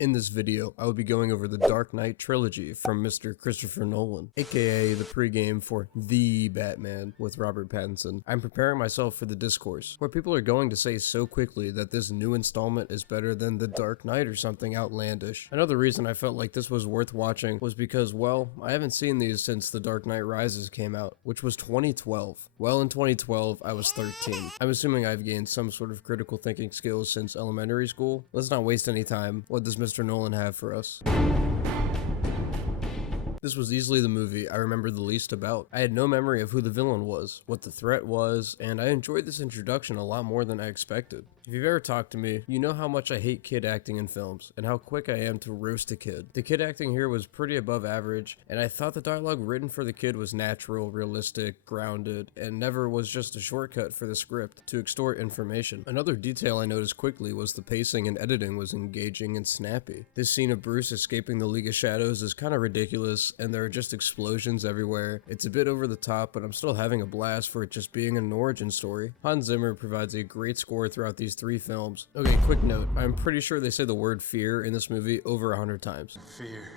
In this video, I will be going over the Dark Knight Trilogy from Mr. Christopher Nolan, aka the pregame for The Batman with Robert Pattinson. I'm preparing myself for the discourse, where people are going to say so quickly that this new installment is better than The Dark Knight or something outlandish. Another reason I felt like this was worth watching was because, well, I haven't seen these since The Dark Knight Rises came out, which was 2012. Well, in 2012, I was 13. I'm assuming I've gained some sort of critical thinking skills since elementary school. Let's not waste any time. What does Mr. Nolan have for us? This was easily the movie I remember the least about. I had no memory of who the villain was, what the threat was, and I enjoyed this introduction a lot more than I expected. If you've ever talked to me, you know how much I hate kid acting in films, and how quick I am to roast a kid. The kid acting here was pretty above average, and I thought the dialogue written for the kid was natural, realistic, grounded, and never was just a shortcut for the script to extort information. Another detail I noticed quickly was the pacing and editing was engaging and snappy. This scene of Bruce escaping the League of Shadows is kind of ridiculous, and there are just explosions everywhere. It's a bit over the top, but I'm still having a blast for it just being an origin story. Hans Zimmer provides a great score throughout these 3 films. Okay, quick note, I'm pretty sure they say the word fear in this movie over 100 times. Fear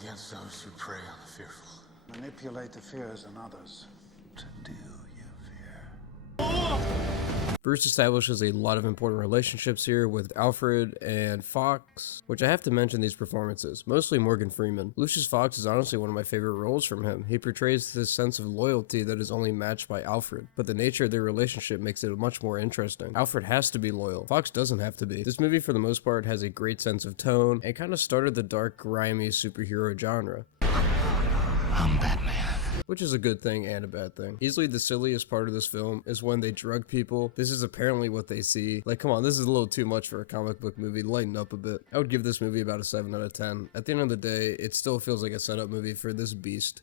against those who prey on the fearful. Manipulate the fears in others. To do you fear? Bruce establishes a lot of important relationships here with Alfred and Fox, which I have to mention these performances, mostly Morgan Freeman. Lucius Fox is honestly one of my favorite roles from him. He portrays this sense of loyalty that is only matched by Alfred, but the nature of their relationship makes it much more interesting. Alfred has to be loyal. Fox doesn't have to be. This movie, for the most part, has a great sense of tone and kind of started the dark, grimy superhero genre. I'm Batman. Which is a good thing and a bad thing. Easily the silliest part of this film is when they drug people. This is apparently what they see. Like, come on, this is a little too much for a comic book movie. Lighten up a bit. I would give this movie about a 7 out of 10. At the end of the day, it still feels like a setup movie for this beast.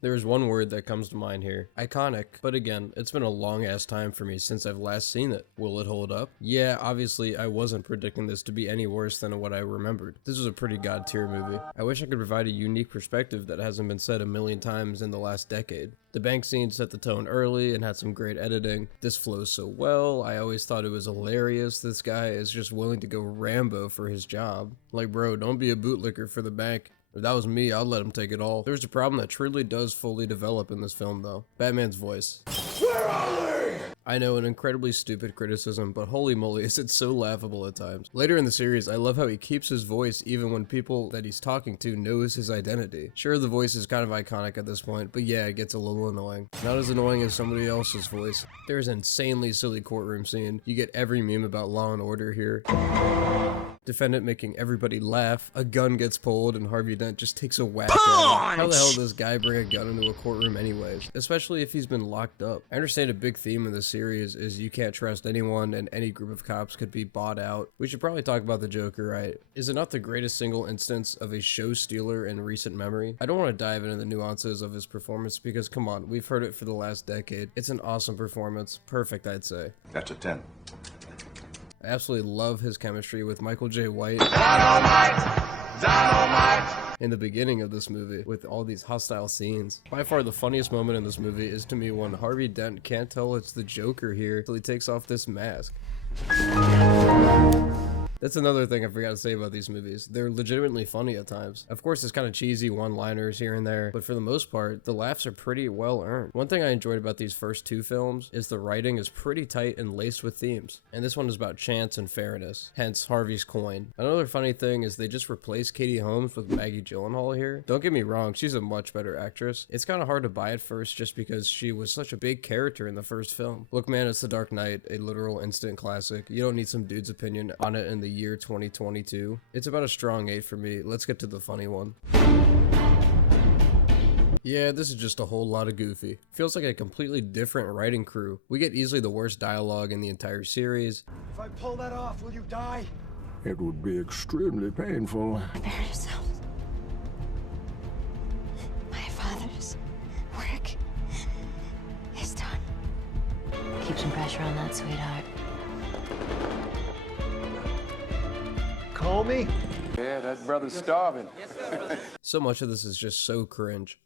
There is one word that comes to mind here. Iconic. But again, it's been a long ass time for me since I've last seen it. Will it hold up? Yeah, obviously I wasn't predicting this to be any worse than what I remembered. This was a pretty god tier movie. I wish I could provide a unique perspective that hasn't been said a million times in the last decade. The bank scene set the tone early and had some great editing. This flows so well. I always thought it was hilarious. This guy is just willing to go Rambo for his job. Like, bro, don't be a bootlicker for the bank. If that was me, I'd let him take it all. There's a problem that truly does fully develop in this film, though. Batman's voice. Where are we? I know, an incredibly stupid criticism, but holy moly, is it so laughable at times. Later in the series, I love how he keeps his voice even when people that he's talking to knows his identity. Sure, the voice is kind of iconic at this point, but yeah, it gets a little annoying. Not as annoying as somebody else's voice. There's an insanely silly courtroom scene. You get every meme about Law and Order here. Defendant making everybody laugh, a gun gets pulled, and Harvey Dent just takes a whack at him. How the hell does this guy bring a gun into a courtroom anyways? Especially if he's been locked up. I understand a big theme of this series is you can't trust anyone and any group of cops could be bought out. We should probably talk about the Joker, right? Is it not the greatest single instance of a show stealer in recent memory? I don't want to dive into the nuances of his performance because, come on, we've heard it for the last decade. It's an awesome performance. Perfect, I'd say. That's a 10. I absolutely love his chemistry with Michael J. White in the beginning of this movie with all these hostile scenes. By far the funniest moment in this movie is to me when Harvey Dent can't tell it's the Joker here until he takes off this mask. That's another thing I forgot to say about these movies. They're legitimately funny at times. Of course, there's kind of cheesy one-liners here and there, but for the most part, the laughs are pretty well earned. One thing I enjoyed about these first 2 films is the writing is pretty tight and laced with themes. And this one is about chance and fairness, hence Harvey's coin. Another funny thing is they just replaced Katie Holmes with Maggie Gyllenhaal here. Don't get me wrong, she's a much better actress. It's kind of hard to buy at first just because she was such a big character in the first film. Look man, it's The Dark Knight, a literal instant classic. You don't need some dude's opinion on it in the year 2022. It's about a strong 8 for me. Let's get to the funny one. Yeah, this is just a whole lot of goofy. Feels like a completely different writing crew. We get easily the worst dialogue in the entire series. If I pull that off, will you die? It would be extremely painful. Prepare yourselves. My father's work is done. Keep some pressure on that, sweetheart. Call me? Yeah, that brother's starving. So much of this is just so cringe.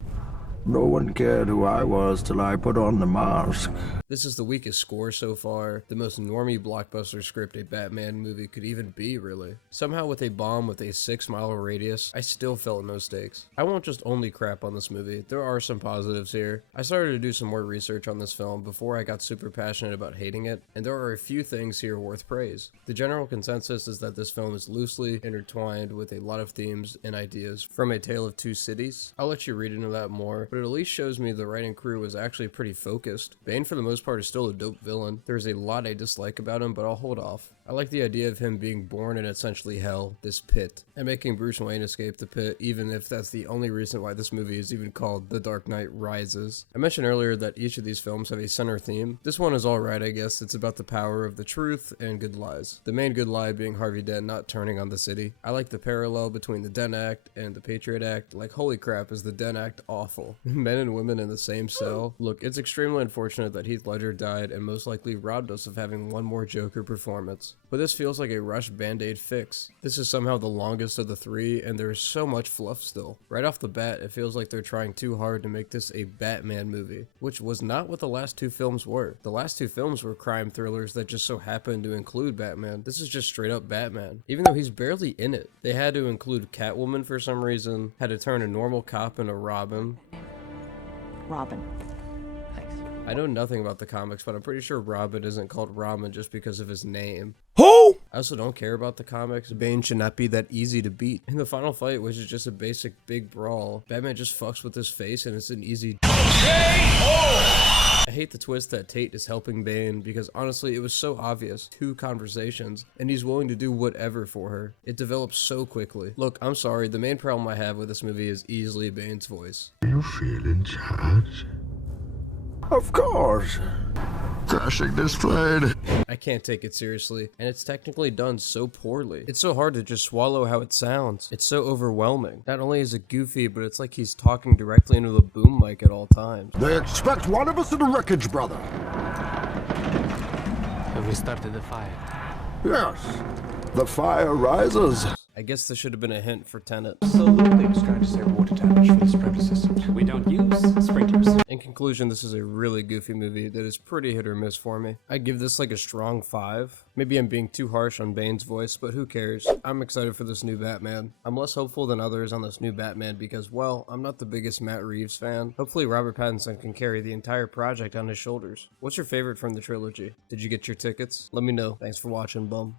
No one cared who I was till I put on the mask. This is the weakest score so far, the most normie blockbuster script a Batman movie could even be, really. Somehow with a bomb with a 6-mile radius, I still felt no stakes. I won't just only crap on this movie, there are some positives here. I started to do some more research on this film before I got super passionate about hating it, and there are a few things here worth praise. The general consensus is that this film is loosely intertwined with a lot of themes and ideas from A Tale of Two Cities. I'll let you read into that more, but it at least shows me the writing crew was actually pretty focused. Bane for the most part is still a dope villain. There's a lot I dislike about him, but I'll hold off. I like the idea of him being born in essentially hell, this pit, and making Bruce Wayne escape the pit, even if that's the only reason why this movie is even called The Dark Knight Rises. I mentioned earlier that each of these films have a center theme. This one is alright, I guess. It's about the power of the truth and good lies. The main good lie being Harvey Dent not turning on the city. I like the parallel between the Dent Act and the Patriot Act. Like, holy crap, is the Dent Act awful. Men and women in the same cell. Look, it's extremely unfortunate that Heath Ledger died and most likely robbed us of having one more Joker performance. But this feels like a rushed band-aid fix. This is somehow the longest of the three, and there is so much fluff still. Right off the bat, it feels like they're trying too hard to make this a Batman movie, which was not what the last two films were. The last two films were crime thrillers that just so happened to include Batman. This is just straight up Batman, even though he's barely in it. They had to include Catwoman for some reason, had to turn a normal cop into Robin. Robin. I know nothing about the comics, but I'm pretty sure Robin isn't called Robin just because of his name. Who? I also don't care about the comics. Bane should not be that easy to beat. In the final fight, which is just a basic big brawl, Batman just fucks with his face and it's an easy I hate the twist that Tate is helping Bane because honestly it was so obvious. 2 conversations and he's willing to do whatever for her. It develops so quickly. Look, I'm sorry, the main problem I have with this movie is easily Bane's voice. Do you feel in charge? Of course. Crashing displayed. I can't take it seriously, and it's technically done so poorly. It's so hard to just swallow how it sounds. It's so overwhelming. Not only is it goofy, but it's like he's talking directly into the boom mic at all times. They expect one of us in the wreckage, brother. Have we started the fire? Yes. The fire rises. I guess this should have been a hint for Tenet. Absolutely trying to save water damage for this premises. We don't use sprinklers. In conclusion, this is a really goofy movie that is pretty hit or miss for me. I'd give this like a strong 5. Maybe I'm being too harsh on Bane's voice, but who cares? I'm excited for this new Batman. I'm less hopeful than others on this new Batman because, well, I'm not the biggest Matt Reeves fan. Hopefully Robert Pattinson can carry the entire project on his shoulders. What's your favorite from the trilogy? Did you get your tickets? Let me know. Thanks for watching, bum.